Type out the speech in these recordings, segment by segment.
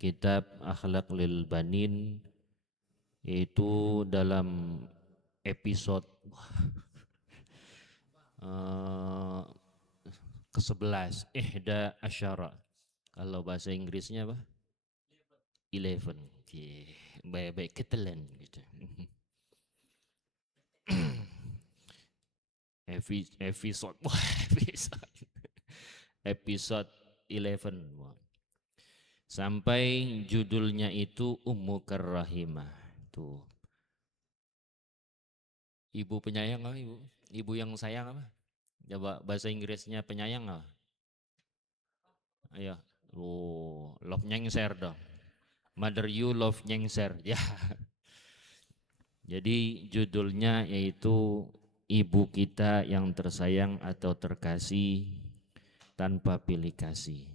kitab Akhlaq lil Banin, yaitu dalam episode eh, ke-11 ihda asyara. Kalau bahasa Inggrisnya apa? 11. Baik-baik ketelan gitu. Episode episode 11. Sampai judulnya itu Ummu Karrahimah. Tuh. Ibu penyayang apa ibu? Ibu yang sayang apa? Coba bahasa Inggrisnya penyayang apa? Ayo. Oh, love nyengser dong. Mother you love nyengser. Ya. Jadi judulnya yaitu Ibu kita yang tersayang atau terkasih tanpa pilih kasih.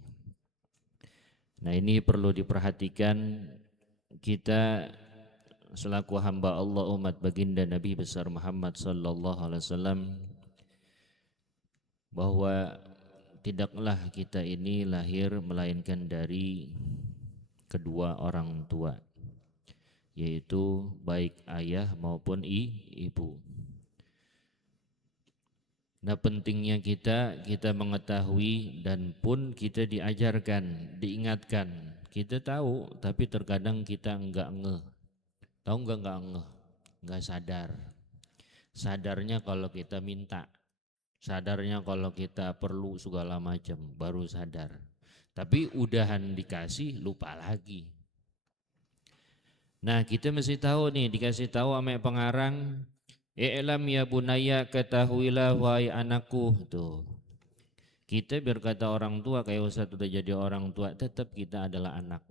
Nah, ini perlu diperhatikan kita selaku hamba Allah umat baginda Nabi besar Muhammad sallallahu alaihi wasallam, bahwa tidaklah kita ini lahir melainkan dari kedua orang tua, yaitu baik ayah maupun ibu. Nah, pentingnya kita mengetahui dan pun kita diajarkan, diingatkan. Kita tahu tapi terkadang kita enggak ngeh. Tahu enggak ngeh? Enggak sadar. Sadarnya kalau kita minta. Sadarnya kalau kita perlu segala macam baru sadar. Tapi udahan dikasih lupa lagi. Nah, kita mesti tahu nih, dikasih tahu sama pengarang, i'lam ya bunaya, ketahuilah wahai anakku. Tuh. Kita biar kata orang tua, kayak Ustadz udah jadi orang tua, tetap kita adalah anak.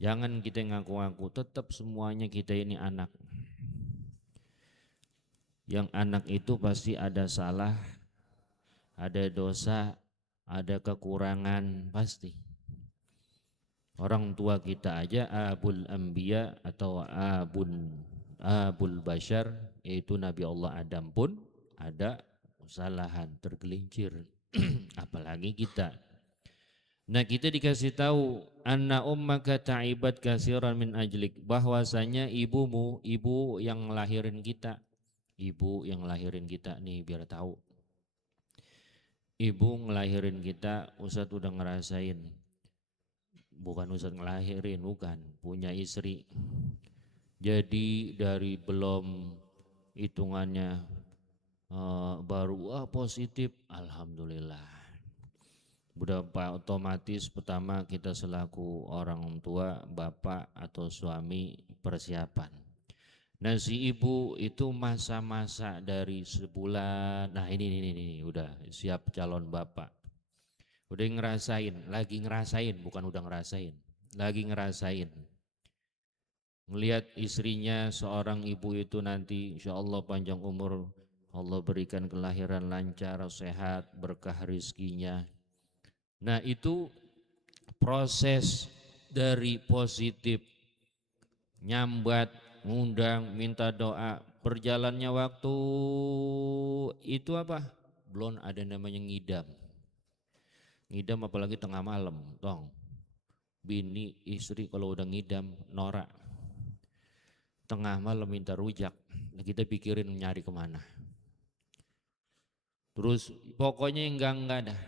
Jangan kita ngaku-ngaku, tetap semuanya kita ini anak. Yang anak itu pasti ada salah, ada dosa, ada kekurangan, pasti. Orang tua kita aja abul anbiya atau abul bashar, yaitu Nabi Allah Adam pun ada kesalahan, tergelincir. Apalagi kita. Nah, kita dikasih tahu anna ummaka ta'ibat katsiran min ajlik, bahwasanya ibumu, ibu yang ngelahirin kita. Ibu yang ngelahirin kita nih biar tahu. Ibu ngelahirin kita, Ustadz udah ngerasain. Bukan Ustadz ngelahirin, bukan, punya istri. Jadi dari belum hitungannya baru positif, alhamdulillah. Udah otomatis pertama kita selaku orang tua, bapak atau suami persiapan. Nah, si ibu itu masa-masa dari sebulan, nah ini udah siap calon bapak. Udah ngerasain, lagi ngerasain, bukan udah ngerasain, lagi ngerasain. Melihat istrinya seorang ibu itu nanti insya Allah panjang umur, Allah berikan kelahiran lancar, sehat, berkah rizkinya. Nah, itu proses dari positif, nyambat, ngundang, minta doa, berjalannya waktu itu apa? Belum ada namanya ngidam. Ngidam apalagi tengah malam, tong. Bini, istri kalau udah ngidam, norak. Tengah malam minta rujak, nah kita pikirin nyari kemana. Terus pokoknya enggak dah.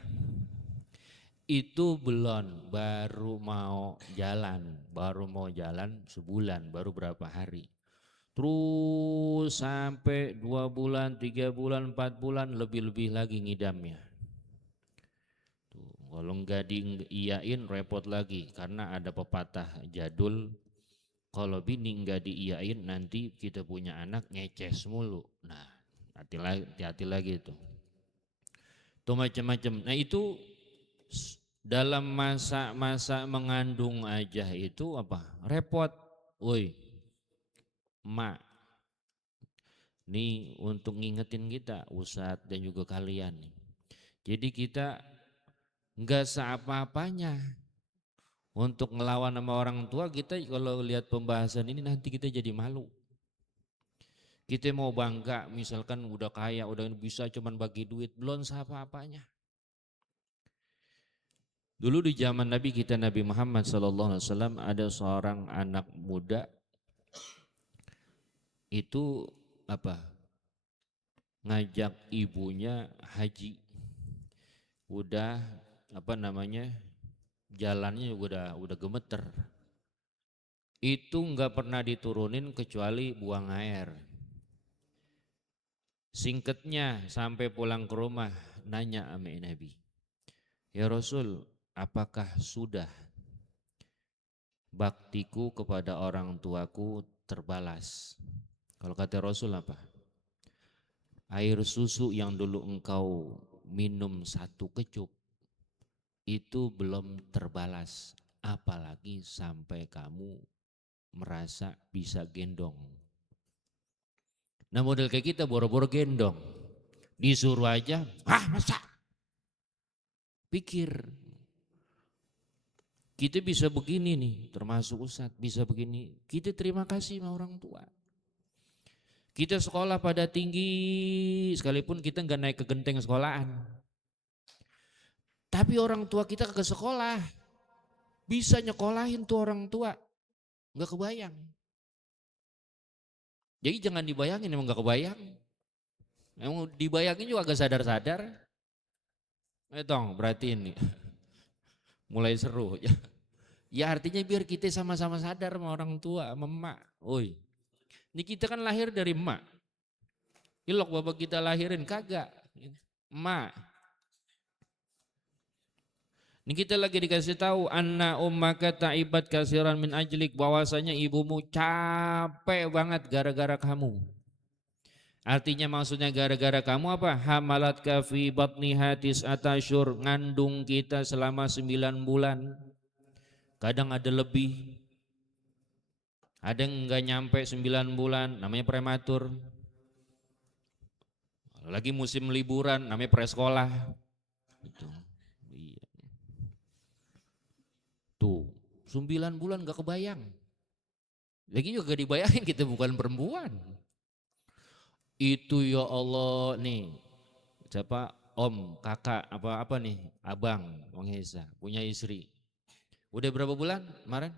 Itu belum, baru mau jalan sebulan, baru berapa hari. Terus sampai 2 bulan, 3 bulan, 4 bulan, lebih-lebih lagi ngidamnya. Tuh, kalau enggak diiyain repot lagi, karena ada pepatah jadul, kalau bini enggak diiyain nanti kita punya anak ngeces mulu. Nah, hati-hati lagi itu. Itu macam-macam. Nah, itu dalam masa-masa mengandung aja itu apa? Repot. Woi, mak. Nih untuk ngingetin kita, Ustadz dan juga kalian nih. Jadi kita enggak seapa-apanya. Untuk ngelawan sama orang tua, kita kalau lihat pembahasan ini nanti kita jadi malu. Kita mau bangga misalkan udah kaya, udah bisa cuman bagi duit, belum seapa-apanya. Dulu di zaman Nabi kita Nabi Muhammad SAW ada seorang anak muda itu apa? Ngajak ibunya haji. Udah apa namanya? Jalannya udah gemeter. Itu nggak pernah diturunin kecuali buang air. Singkatnya sampai pulang ke rumah nanya sama Nabi, ya Rasul, apakah sudah baktiku kepada orang tuaku terbalas? Kalau kata Rasul apa? Air susu yang dulu engkau minum satu kecup itu belum terbalas, apalagi sampai kamu merasa bisa gendong. Nah model kayak kita boro-boro gendong, disuruh aja, masa? Pikir, kita bisa begini nih, termasuk Ustadz bisa begini, kita terima kasih sama orang tua. Kita sekolah pada tinggi, sekalipun kita nggak naik ke genteng sekolahan. Tapi orang tua kita ke sekolah, bisa nyekolahin tuh orang tua, nggak kebayang. Jadi jangan dibayangin, emang nggak kebayang. Emang dibayangin juga agak sadar-sadar. Tong, berarti ini mulai seru. Ya artinya biar kita sama-sama sadar sama orang tua, sama emak. Oi, ini kita kan lahir dari emak. Ilok bapak kita lahirin, kagak. Emak. Ini kita lagi dikasih tahu anna ummaka ta'ibat kasiran min ajlik, bahwasanya ibumu capek banget gara-gara kamu. Artinya maksudnya gara-gara kamu apa? Hamalat ka fi batniha tis'atasyur, ngandung kita selama 9 bulan. Kadang ada lebih. Ada yang enggak nyampe 9 bulan, namanya prematur. Lagi musim liburan, namanya presekolah. Gitu. Iya. Tuh, 9 bulan gak kebayang. Lagi juga gak dibayangin kita bukan perempuan. Itu ya Allah nih, siapa om, kakak, apa nih, abang, Bang Hesa, punya istri. Udah berapa bulan kemarin?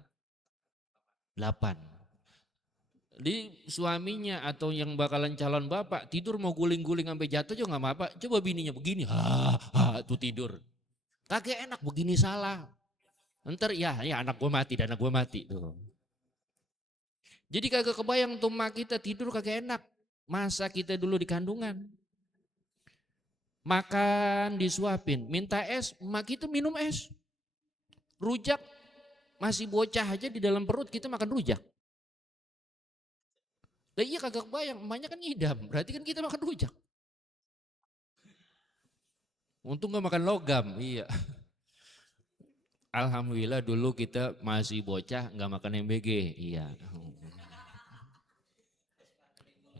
8. Di suaminya atau yang bakalan calon bapak tidur mau guling-guling sampai jatuh juga gak apa-apa. Coba bininya begini, tuh tidur. Kagak enak begini salah. Ntar ya anak gue mati dan anak gue mati tuh. Jadi kagak kebayang tuh mak kita tidur kagak enak. Masa kita dulu di kandungan. Makan disuapin, minta es, mak kita minum es. Rujak, masih bocah aja di dalam perut kita makan rujak. Lah iya kagak kebayang, emaknya kan ngidam, berarti kan kita makan rujak. Untung gak makan logam, iya. Alhamdulillah dulu kita masih bocah gak makan MBG, iya.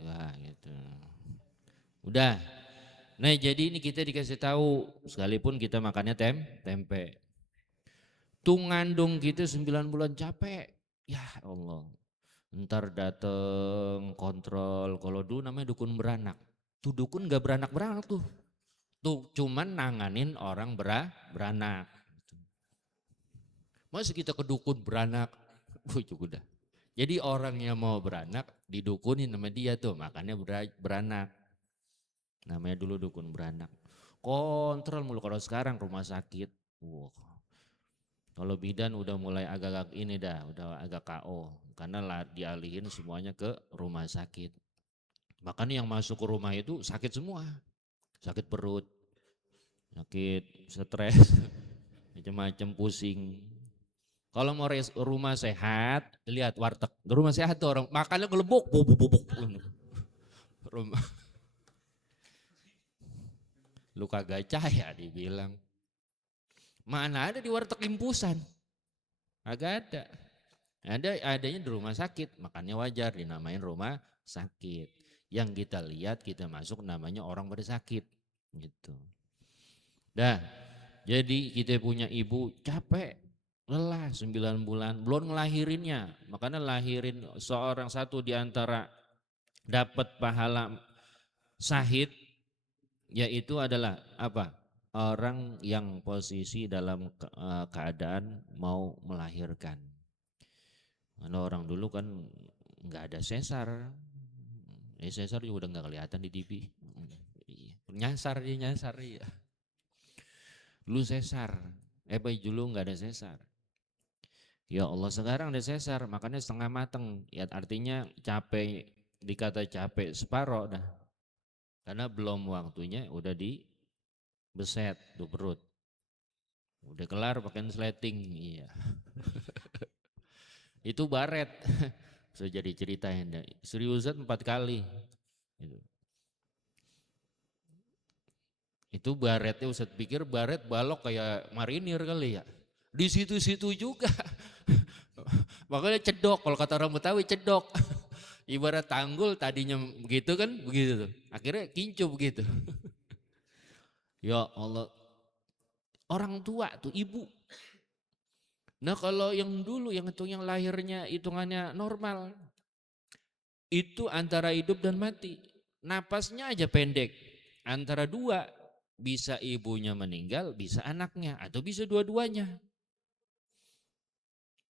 Ya gitu. Udah. Nah jadi ini kita dikasih tahu sekalipun kita makannya tempe. Tuh ngandung kita 9 bulan capek. Ya Allah. Ntar dateng kontrol, kalau dulu namanya dukun beranak. Tuh dukun gak beranak-beranak tuh. Tuh cuman nanganin orang beranak. Masa kita ke dukun beranak, udah. Jadi orang yang mau beranak didukunin sama dia tuh, makanya beranak. Namanya dulu dukun beranak. Kontrol mulu, kalau sekarang rumah sakit. Kalau bidan udah mulai agak-agak ini dah, udah agak KO. Karena dialihin semuanya ke rumah sakit. Makanya yang masuk ke rumah itu sakit semua. Sakit perut, sakit stres, macam-macam pusing. Kalau mau rumah sehat, lihat warteg. Rumah sehat tuh orang makannya gelebok, bubuk. Rumah. Lu kagak cahaya dibilang. Mana ada di warteg impusan? Agak ada. Adanya di rumah sakit, makanya wajar dinamain rumah sakit. Yang kita lihat kita masuk namanya orang pada sakit. Gitu. Dah, jadi kita punya ibu capek, lelah 9 bulan, belum ngelahirinnya. Makanya lahirin seorang satu di antara dapat pahala syahid, yaitu adalah apa? orang yang posisi dalam keadaan mau melahirkan. Karena orang dulu kan nggak ada sesar, sesar juga udah nggak kelihatan di TV. Nyasar dia nyasar ya. Dulu sesar, dulu nggak ada sesar. Ya Allah sekarang ada sesar, makanya setengah mateng. Ya artinya capek, dikata capek separoh dah. Karena belum waktunya udah dibeset tuh perut. Udah kelar pakai sleting, iya. Itu baret. Bisa jadi cerita yang seriusan 4 kali. Itu baretnya Ustaz pikir baret balok kayak marinir kali ya. Di situ-situ juga. Makanya cedok, kalau kata orang Betawi cedok. Ibarat tanggul tadinya begitu kan, begitu tuh. Akhirnya kincu begitu. Ya Allah, orang tua tuh ibu. Nah kalau yang dulu yang lahirnya hitungannya normal, itu antara hidup dan mati. Napasnya aja pendek, antara dua, bisa ibunya meninggal, bisa anaknya, atau bisa dua-duanya.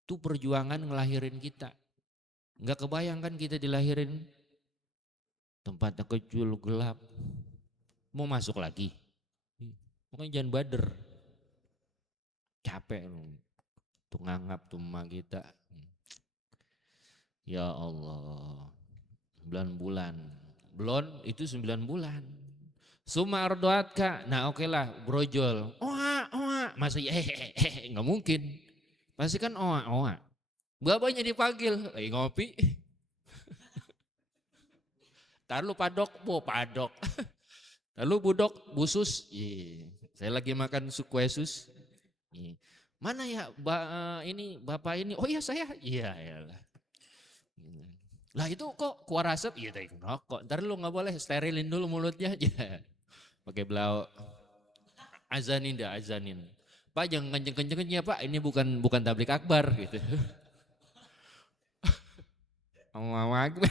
Itu perjuangan ngelahirin kita. Nggak kebayangkan kita dilahirin tempatnya kecil, gelap. Mau masuk lagi. Makanya jangan bader. Capek lu. Tuh nganggap tuh emak kita. Ya Allah. 9 bulan. Belum itu 9 bulan. Suma ardoatka. Nah oke lah brojol. Oha, oha. Masa ya nggak mungkin. Pasti kan oha, oha. Bapaknya dipanggil. Lagi ngopi. Taruh padok. Padok. Lalu budok, busus, saya lagi makan kue sus. Mana ya ini bapak ini? Oh iya saya, iya lah. Lah itu kok keluar asap? Iya tadi rokok. Ntar lu nggak boleh sterilin dulu mulutnya aja. Pakai belau. Azanin dah azanin. Pak jangan kenceng-kencengnya Pak. Ini bukan tablik akbar gitu. Allahu Akbar.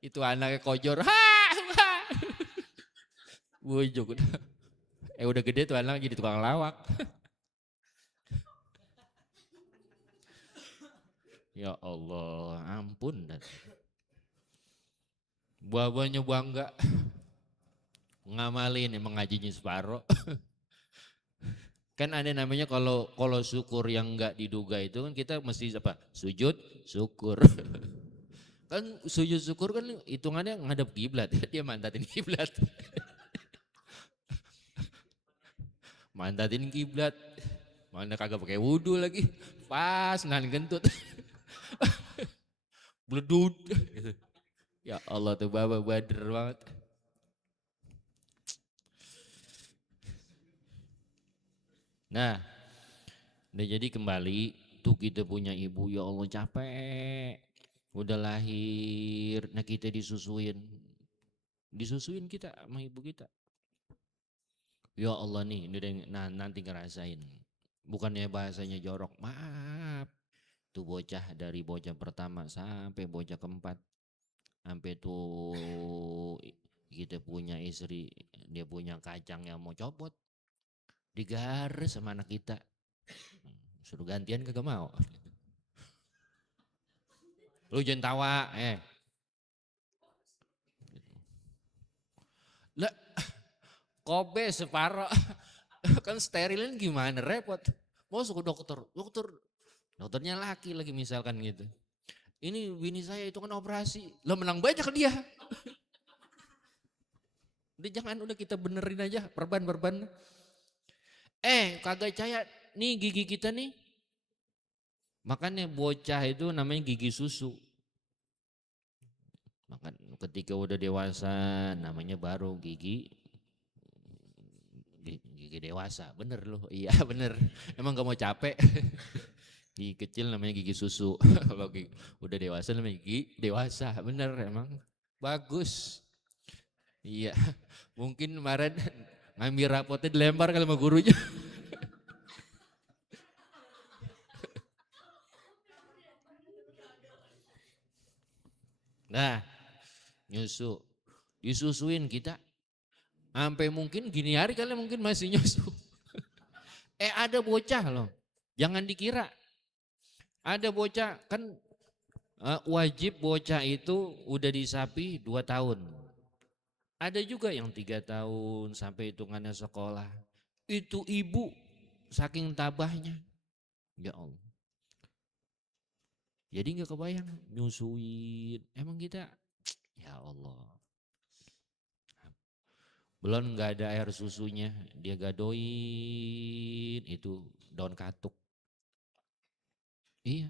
Itu anaknya kojor. Bujuk udah. Udah gede tuh anak jadi tukang lawak. Ya Allah, ampun. Buah-buahnya bangga. Ngamalin emang ngajinya separoh. Kan ada namanya kalau syukur yang enggak diduga itu kan kita mesti apa? Sujud syukur. Kan sujud syukur kan hitungannya ngadep kiblat. Dia mantatin kiblat. Mantatin kiblat. Mana kagak pakai wudhu lagi. Pas nahan gentut. Bledut. Ya Allah tuh Bapak bader banget. Nah, jadi kembali tuh kita punya ibu ya Allah capek. Udah lahir, nah kita disusuin kita sama ibu kita. Ya Allah nih, nah nanti ngerasain. Bukannya bahasanya jorok, maaf. Tuh bocah dari bocah pertama sampai bocah keempat. Sampai tuh kita punya istri, dia punya kacang yang mau copot. Digaris sama anak kita. Suruh gantian kagak mau. Lu jangan tawa, Lah, Kobe separoh. Kan sterilin gimana repot. Mau ke dokter. Dokternya laki lagi misalkan gitu. Ini bini saya itu kan operasi. Lah menang banyak dia. Udah kita benerin aja perban. Kagak percaya nih gigi kita nih. Makanya bocah itu namanya gigi susu. Maka ketika udah dewasa namanya baru gigi dewasa. Bener loh, iya bener. Emang gak mau capek. Gigi kecil namanya gigi susu. Kalau udah dewasa namanya gigi dewasa. Bener emang. Bagus. Iya. Mungkin kemarin ngambil rapotnya dilempar kali sama gurunya. Nah, disusuin kita Sampai mungkin gini hari kalian mungkin masih nyusu. Ada bocah loh. Jangan dikira. Ada bocah kan wajib bocah itu udah disapi 2 tahun. Ada juga yang 3 tahun sampai hitungannya sekolah. Itu ibu saking tabahnya. Ya Allah. Jadi nggak kebayang nyusuin. Emang kita, ya Allah. Belum nggak ada air susunya, dia gadoin itu daun katuk. Iya.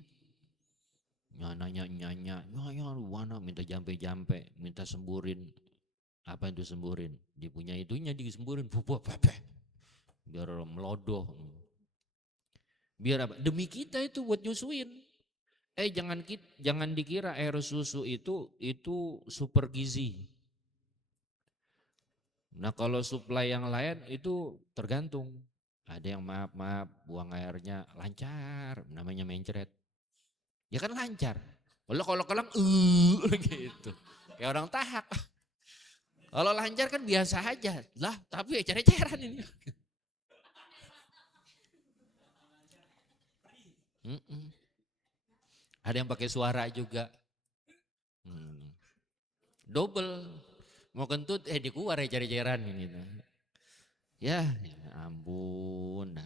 Nyanya, mana minta jampe-jampe, minta semburin. Apa itu semburin? Dia punya itunya disemburin, biar melodoh. Biar apa? Demi kita itu buat nyusuin. Jangan dikira air susu itu super gizi. Nah kalau suplai yang lain itu tergantung. Ada yang maaf buang airnya lancar, namanya mencret. Ya kan lancar. Kalau kelang gitu. Kayak orang tahak. Kalau lancar kan biasa aja. Lah, tapi cer-ceran ini. Ada yang pakai suara juga. Double. Mau kentut, dikeluar ya cer-ceran ini. Ya ampun. Nah,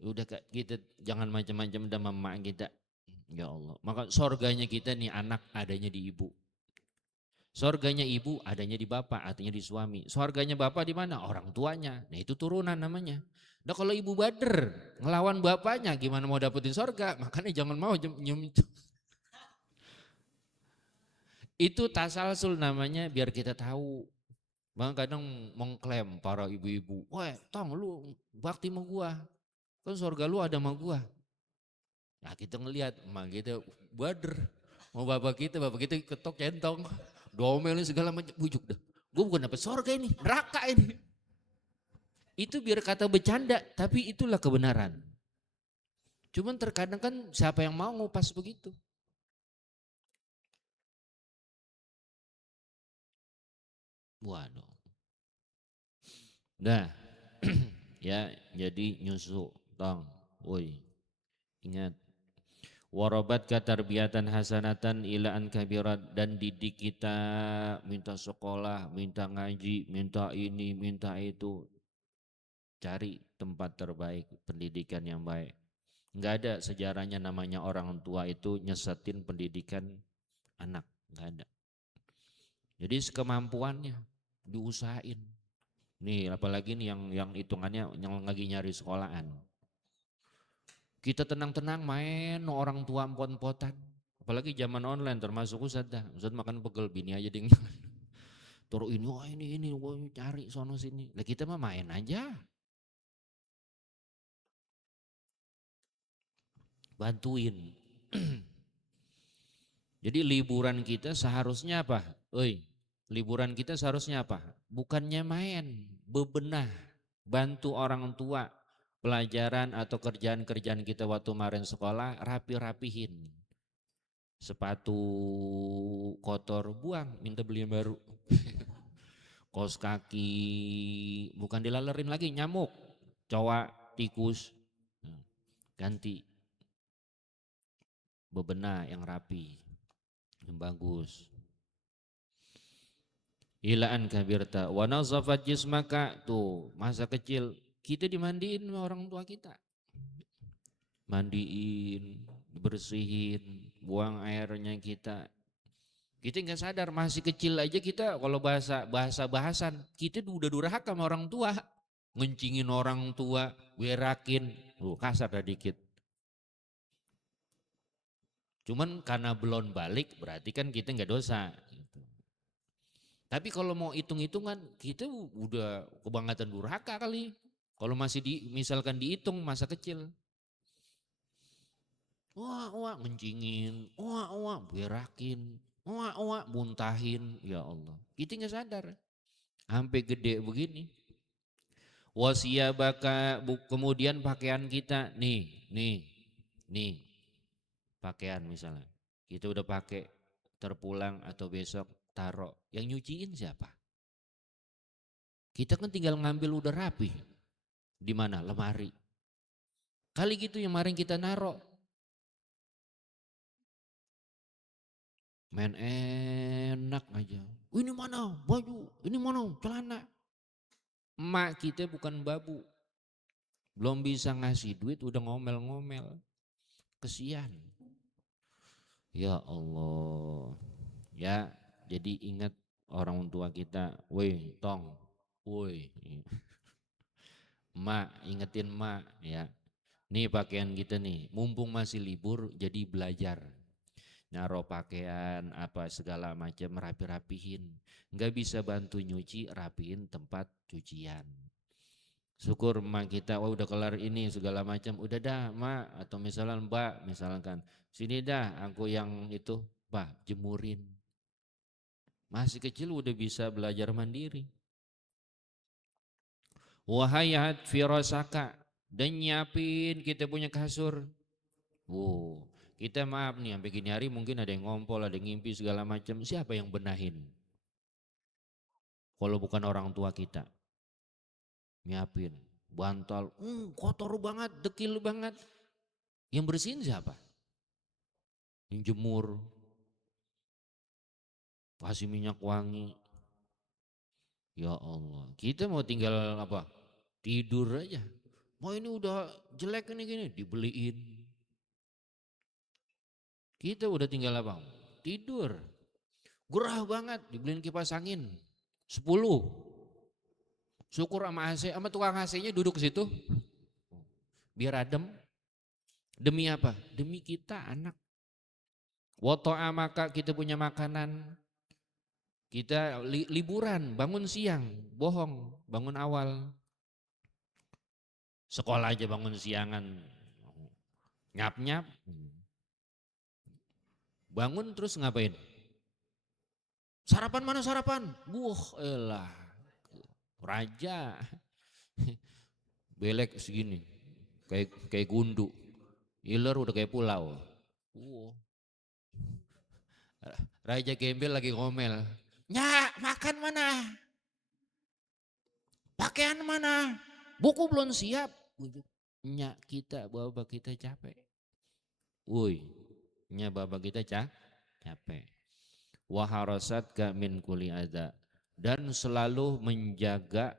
udah kita jangan macam-macam sama emak kita. Ya Allah. Maka sorganya kita nih anak adanya di ibu. Sorganya ibu adanya di bapak, artinya di suami. Sorganya bapak di mana? Orang tuanya. Nah itu turunan namanya. Nah kalau ibu bader ngelawan bapaknya gimana mau dapetin sorga? Makanya jangan mau nyium itu. Itu tasalsul namanya biar kita tahu. Bang kadang mengklaim para ibu-ibu, wah tong lu bakti sama gua. Kan sorga lu ada sama gua. Nah kita ngelihat emak kita bader. Mau bapak kita ketok centong. Domelin segala macam, bujuk dah. Gue bukan dapat sorga ini, neraka ini. Itu biar kata bercanda, tapi itulah kebenaran. Cuman terkadang kan siapa yang mau ngupas begitu. Waduh. Nah, ya jadi nyusu, tong, woi, ingat. Warabat katarbiatan hasanatan ilaan kabirat dan didik kita minta sekolah, minta ngaji, minta ini, minta itu. Cari tempat terbaik, pendidikan yang baik. Enggak ada sejarahnya namanya orang tua itu nyesetin pendidikan anak, enggak ada. Jadi sekemampuannya diusahain. Nih apalagi nih yang hitungannya yang lagi nyari sekolahan. Kita tenang-tenang main orang tua empot-empotan. Apalagi zaman online termasuk Ustadz dah. Ustadz makan pegel bini aja ding. Turun ini, wah ini, wah cari sono sini. Lah kita mah main aja. Bantuin. Jadi liburan kita seharusnya apa? Oi, liburan kita seharusnya apa? Bukannya main, bebenah, bantu orang tua, pelajaran atau kerjaan-kerjaan kita waktu kemarin sekolah rapi-rapihin. Sepatu kotor buang, minta beli yang baru. Kaos kaki, bukan dilalerin lagi nyamuk, cowok, tikus, ganti bebenah yang rapi, yang bagus. Ilaan kabirta wa nazafat jismaka tuh masa kecil kita dimandiin sama orang tua kita. Mandiin, bersihin, buang airnya kita. Kita nggak sadar masih kecil aja kita kalau bahasan kita udah durhaka sama orang tua. Ngencingin orang tua, berakin, kasar dah dikit. Cuman karena belum balik berarti kan kita nggak dosa. Tapi kalau mau hitung-hitungan kita udah kebangetan durhaka kali. Kalau masih misalkan dihitung masa kecil. Wah, ngencingin, wah, berakin, wah, muntahin, ya Allah. Kita nggak sadar, sampai gede begini. Wasiyabaka, kemudian pakaian kita, nih, pakaian misalnya. Kita udah pakai, terpulang atau besok taruh. Yang nyuciin siapa? Kita kan tinggal ngambil udah rapi. Di mana? Lemari. Kali gitu yang kemarin kita naruh. Main enak aja. Ini mana baju, ini mana celana. Emak kita bukan babu. Belum bisa ngasih duit udah ngomel-ngomel. Kesian. Ya Allah. Ya, jadi ingat orang tua kita. Woi, tong. Woi. Mak, ingetin mak ya. Nih pakaian kita nih, mumpung masih libur jadi belajar. Naruh pakaian apa segala macam rapi-rapihin. Nggak bisa bantu nyuci, rapihin tempat cucian. Syukur emak kita, wah udah kelar ini segala macam, udah dah mak atau misalnya mbak, misalkan sini dah aku yang itu, pak jemurin. Masih kecil udah bisa belajar mandiri. Wahayat firasaka dan nyiapin kita punya kasur. Kita maaf nih sampai gini hari mungkin ada yang ngompol, ada yang ngimpi segala macam. Siapa yang benahin? Kalau bukan orang tua kita. Nyiapin, bantal, kotor banget, dekil banget. Yang bersihin siapa? Yang jemur, kasih minyak wangi. Ya Allah, kita mau tinggal apa? Tidur aja. Mau ini udah jelek ini gini, dibeliin. Kita udah tinggal apa? Tidur. Gerah banget, dibeliin kipas angin. 10. Syukur sama AC, sama tukang AC-nya duduk ke situ. Biar adem. Demi apa? Demi kita anak. Woto'a maka kita punya makanan. Kita liburan, bangun siang, bohong, bangun awal. Sekolah aja bangun siangan, nyap-nyap. Bangun terus ngapain? Sarapan mana sarapan? Elah, raja. Belek segini, kayak gundu. Iler udah kayak pulau. Raja Gembel lagi ngomel. Nyak, makan mana? Pakaian mana? Buku belum siap. Nyak kita, bapak kita capek. Nyak bapak kita capek. Waharasat ka min kuli ada. Dan selalu menjaga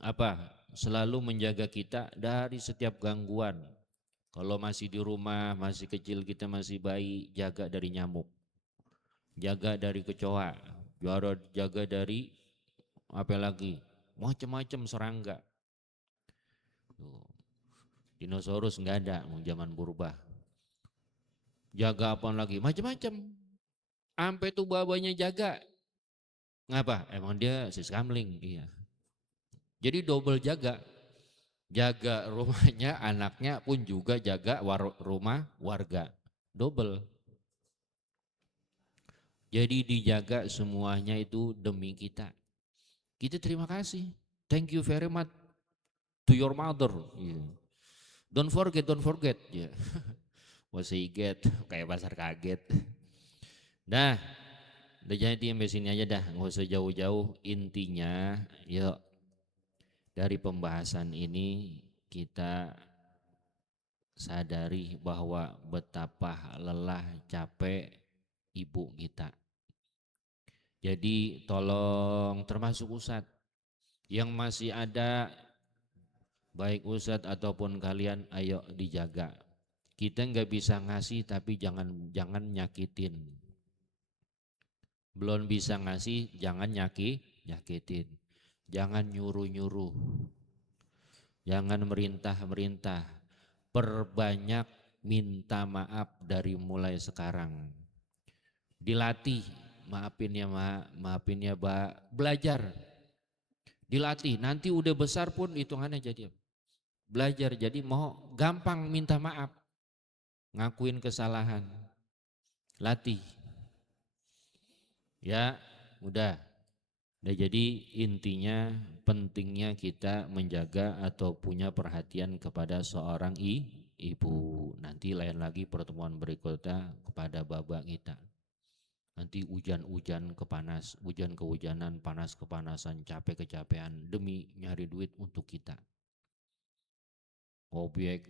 apa? Selalu menjaga kita dari setiap gangguan. Kalau masih di rumah, masih kecil kita masih bayi, jaga dari nyamuk. Jaga dari kecoa, jaga dari apa lagi? Macam-macam serangga. Dinosaurus nggak ada, zaman purba. Jaga apa lagi? Macam-macam. Sampai tuh babanya jaga. Ngapa? Emang dia siskamling, iya. Jadi double jaga. Jaga rumahnya, anaknya pun juga jaga rumah warga. Double. Jadi dijaga semuanya itu demi kita. Kita terima kasih. Thank you very much to your mother. Yeah. Don't forget. Yeah. Masih get, kayak pasar kaget. Nah, udah jadi sampai sini aja dah, nggak usah jauh-jauh. Intinya, yuk dari pembahasan ini kita sadari bahwa betapa lelah capek ibu kita. Jadi tolong termasuk Ustadz yang masih ada, baik Ustadz ataupun kalian, ayo dijaga. Kita nggak bisa ngasih tapi jangan nyakitin. Belum bisa ngasih jangan nyakitin. Jangan nyuruh-nyuruh. Jangan merintah-merintah. Perbanyak minta maaf dari mulai sekarang. Dilatih, maafin ya mak, maafin ya mbak. Belajar. Dilatih, nanti udah besar pun hitungannya jadi belajar. Jadi mau gampang minta maaf. Ngakuin kesalahan. Latih. Ya, udah. Nah, jadi intinya pentingnya kita menjaga atau punya perhatian kepada seorang ibu. Nanti lain lagi pertemuan berikutnya kepada bapak kita. Nanti hujan-hujan kepanas, hujan kehujanan, panas kepanasan, capek kecapean demi nyari duit untuk kita. Objek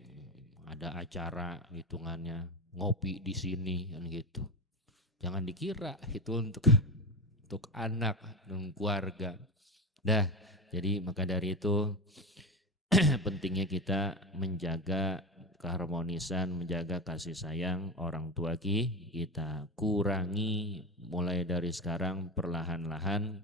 ada acara hitungannya ngopi di sini kan gitu. Jangan dikira itu untuk anak dan keluarga. Dah, jadi maka dari itu pentingnya kita menjaga keharmonisan, menjaga kasih sayang orang tua kita. Kurangi mulai dari sekarang perlahan-lahan.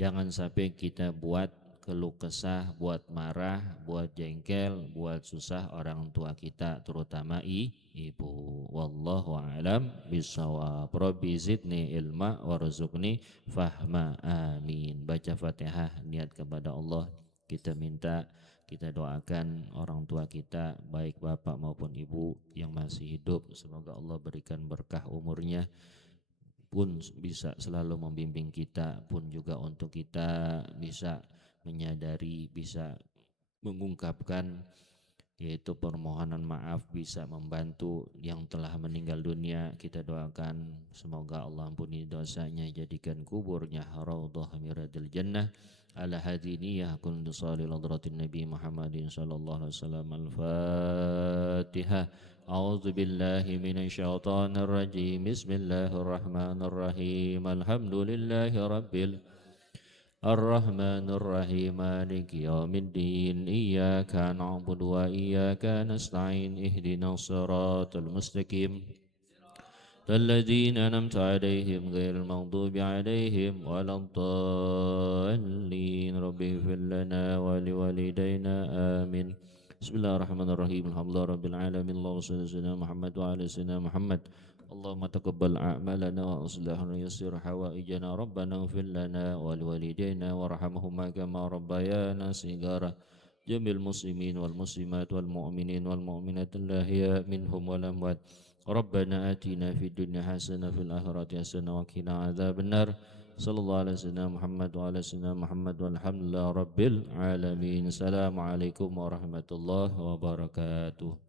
Jangan sampai kita buat keluh kesah, buat marah, buat jengkel, buat susah orang tua kita, terutama ibu. Wallahu a'lam bishawab. Rabbi zidni ilma warzuqni fahma. Amin. Baca Fatihah, niat kepada Allah. Kita minta, kita doakan orang tua kita, baik bapak maupun ibu yang masih hidup. Semoga Allah berikan berkah umurnya, pun bisa selalu membimbing kita, pun juga untuk kita bisa menyadari, bisa mengungkapkan yaitu permohonan maaf, bisa membantu yang telah meninggal dunia. Kita doakan semoga Allah ampuni dosanya, jadikan kuburnya raudhah miradil jannah. Ala hadiniyah kuntu salil hadratin Nabi Muhammadin sallallahu alaihi wasallam. Al-Fatihah. A'udzu billahi minasyaitonir rajim. Bismillahirrahmanirrahim. Alhamdulillahi rabbil الرحمن الرحيم مالك يوم الدين إياك نعبد وإياك نستعين اهدنا الصراط المستقيم الذين أنعمت عليهم غير المغضوب عليهم ولا الضالين رب اغفر لنا ولوالدينا آمين بسم الله الرحمن الرحيم الحمد لله رب العالمين اللهم صل على سيدنا محمد وعلى سيدنا محمد اللهم تقبل أعمالنا وأصلح ويسر حوائجنا ربنا اغفر لنا ولوالدينا وارحمهما كما ربيانا صغارا جميع المسلمين والمسلمات والمؤمنين والمؤمنات الأحياء منهم والأموات ربنا آتنا في الدنيا حسنة في الآخرة حسنة وقنا عذاب النار صلى الله على سيدنا محمد وعلى سيدنا محمد والحمد لله رب العالمين السلام عليكم ورحمة الله وبركاته.